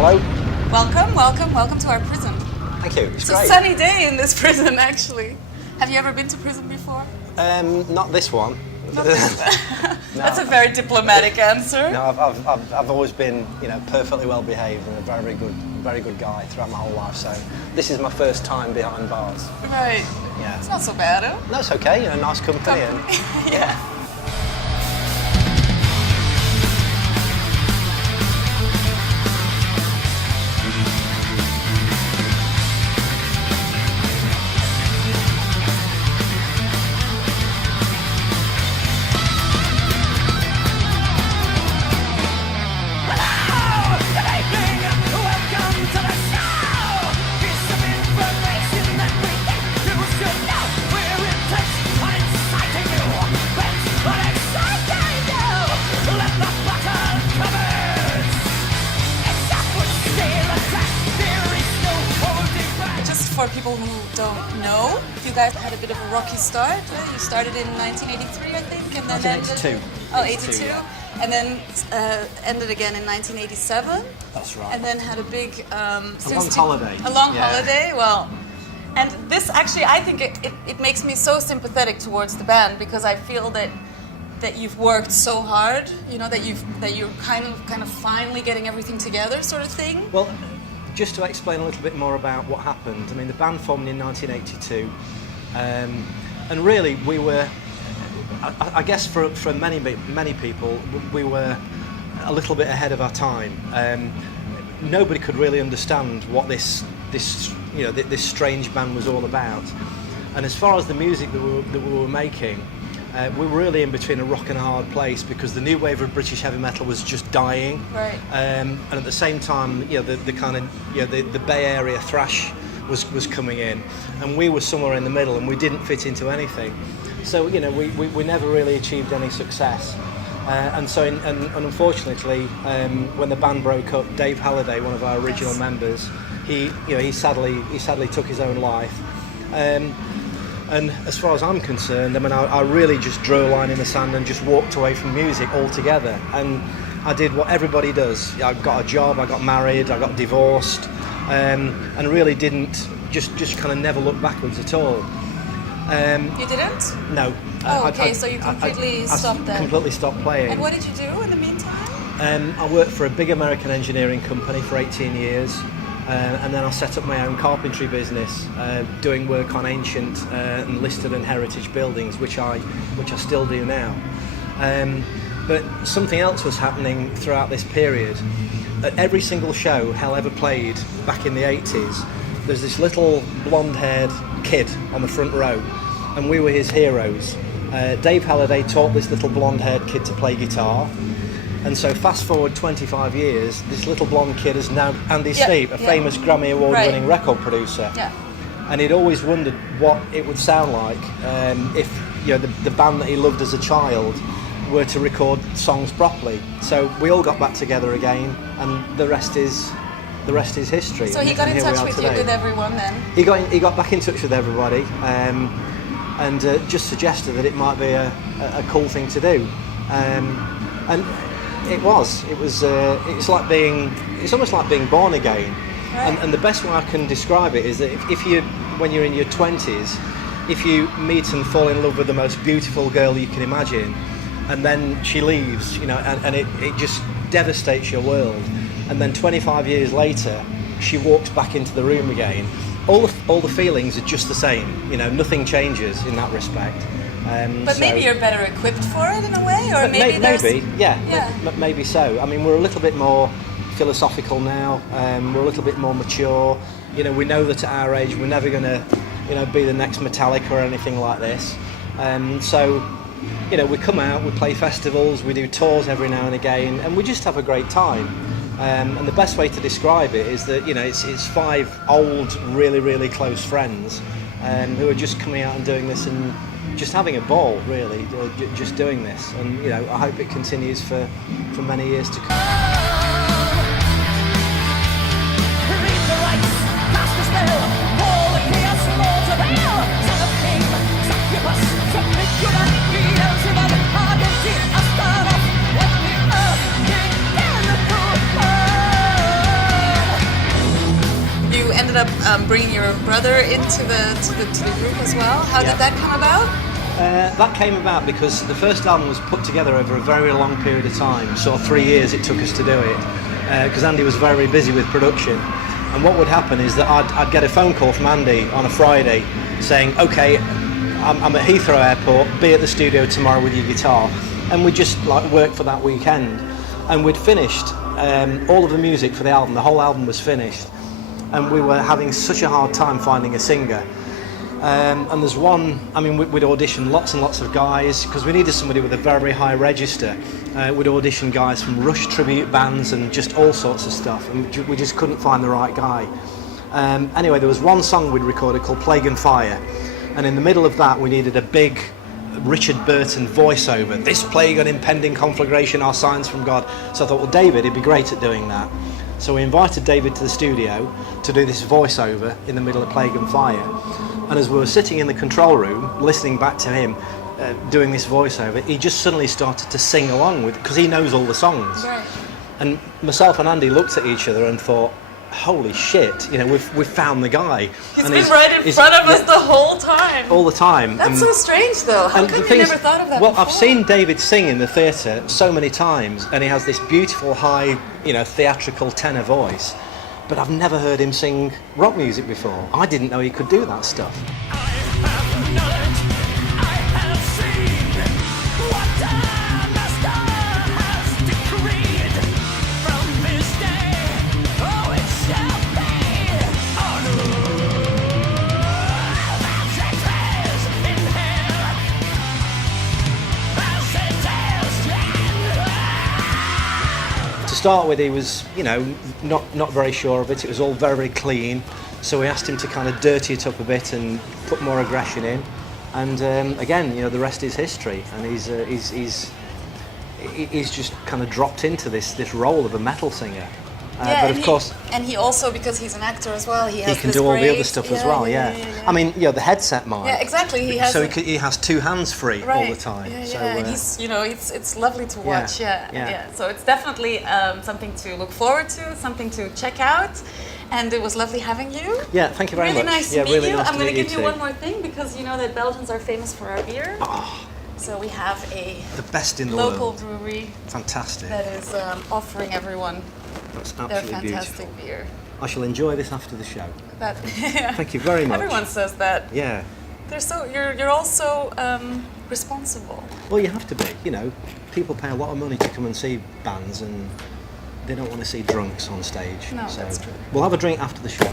Hello. Welcome to our prison. Thank you. It's great. A sunny day in this prison, actually. Have you ever been to prison before? Not this one. Not this one. That's a very diplomatic answer. No, I've always been, perfectly well behaved and a very good guy throughout my whole life. So this is my first time behind bars. Right. Yeah. It's not so bad, huh? No, it's okay. Nice company. And, yeah. For people who don't know, you guys had a bit of a rocky start. Right? You started in 1983, I think, and then 1982. ended. Oh, 82, yeah. And then ended again in 1987. That's right. And then had a big a long holiday. A long holiday. Well, and this actually, I think it makes me so sympathetic towards the band because I feel that you've worked so hard. That you're kind of finally getting everything together, sort of thing. Well, just to explain a little bit more about what happened, I mean, the band formed in 1982, and really we were, I guess for many people, we were a little bit ahead of our time. Nobody could really understand what this strange band was all about, and as far as the music that we were making, we were really in between a rock and a hard place because the new wave of British heavy metal was just dying, right. And at the same time, the kind of the Bay Area thrash was coming in, and we were somewhere in the middle, and we didn't fit into anything. So we never really achieved any success, and unfortunately, when the band broke up, Dave Halliday, one of our original members, he sadly took his own life. And as far as I'm concerned, I mean, I really just drew a line in the sand and just walked away from music altogether. And I did what everybody does. I got a job, I got married, I got divorced, and really didn't, just kind of never looked backwards at all. You didn't? No. Oh, okay, so you completely stopped then? I completely stopped playing. And what did you do in the meantime? I worked for a big American engineering company for 18 years. And then I set up my own carpentry business, doing work on ancient and listed and heritage buildings, which I still do now. But something else was happening throughout this period. At every single show Hell ever played back in the 80s, there's this little blonde-haired kid on the front row, and we were his heroes. Dave Halliday taught this little blonde-haired kid to play guitar. And so fast forward 25 years, this little blonde kid is now Andy Sneap, a famous Grammy Award-winning record producer. Yeah. And he'd always wondered what it would sound like if the band that he loved as a child were to record songs properly. So we all got back together again, and the rest is history. So he got in touch with everyone then? He got back in touch with everybody, and just suggested that it might be a cool thing to do. And it's almost like being born again. Right. And the best way I can describe it is that when you're in your 20s, if you meet and fall in love with the most beautiful girl you can imagine, and then she leaves, and it just devastates your world, and then 25 years later she walks back into the room again, all the feelings are just the same, nothing changes in that respect. But maybe you're better equipped for it in a way, or maybe maybe so. I mean, we're a little bit more philosophical now. We're a little bit more mature. We know that at our age we're never going to, be the next Metallica or anything like this. So, we come out, we play festivals, we do tours every now and again, and we just have a great time. And the best way to describe it is that it's 5 old, really, really close friends who are just coming out and doing this and just having a ball, really, just doing this. And I hope it continues for many years to come. bringing your brother into the group as well. How did that come about? That came about because the first album was put together over a very long period of time, sort of 3 years it took us to do it, because Andy was very busy with production. And what would happen is that I'd get a phone call from Andy on a Friday saying, okay, I'm at Heathrow Airport, be at the studio tomorrow with your guitar. And we'd just like work for that weekend. And we'd finished all of the music for the album, the whole album was finished. And we were having such a hard time finding a singer. And there's one, I mean, we'd audition lots and lots of guys, because we needed somebody with a very, very high register. We'd audition guys from Rush tribute bands and just all sorts of stuff, and we just couldn't find the right guy. Anyway, there was one song we'd recorded called Plague and Fire, and in the middle of that we needed a big Richard Burton voiceover. This plague and impending conflagration are signs from God. So I thought, well, David, he'd be great at doing that. So we invited David to the studio to do this voiceover in the middle of Plague and Fire. And as we were sitting in the control room, listening back to him doing this voiceover, he just suddenly started to sing along with, because he knows all the songs. Right. And myself and Andy looked at each other and thought, holy shit, you know, we've found the guy. He's been right in front of us the whole time. All the time. That's so strange, though. How come you never thought of that before? I've seen David sing in the theatre so many times, and he has this beautiful, high, you know, theatrical tenor voice. But I've never heard him sing rock music before. I didn't know he could do that stuff. To start with, he was, you know, not very sure of it. It was all very, very clean. So we asked him to kind of dirty it up a bit and put more aggression in. And again, you know, the rest is history. And he's just kind of dropped into this role of a metal singer. But of course, and he also, because he's an actor as well, he can do all the other stuff as well. Yeah. I mean, you know, the headset mic. Yeah, exactly. He has. So he has two hands free all the time. Yeah, so, and he's, you know, it's lovely to watch. Yeah. So it's definitely something to look forward to, something to check out. And it was lovely having you. Yeah, thank you very much. Really nice to meet really you. Nice I'm going to give you too. one more thing, because you know that Belgians are famous for our beer. Oh, so we have the best in the local world. brewery. Fantastic. That is offering everyone That's their absolutely fantastic beautiful. beer. I shall enjoy this after the show. Yeah. Thank you very much. Everyone says that. Yeah. You're also responsible. Well, you have to be. You know, people pay a lot of money to come and see bands, and they don't want to see drunks on stage. No, so that's true. We'll have a drink after the show.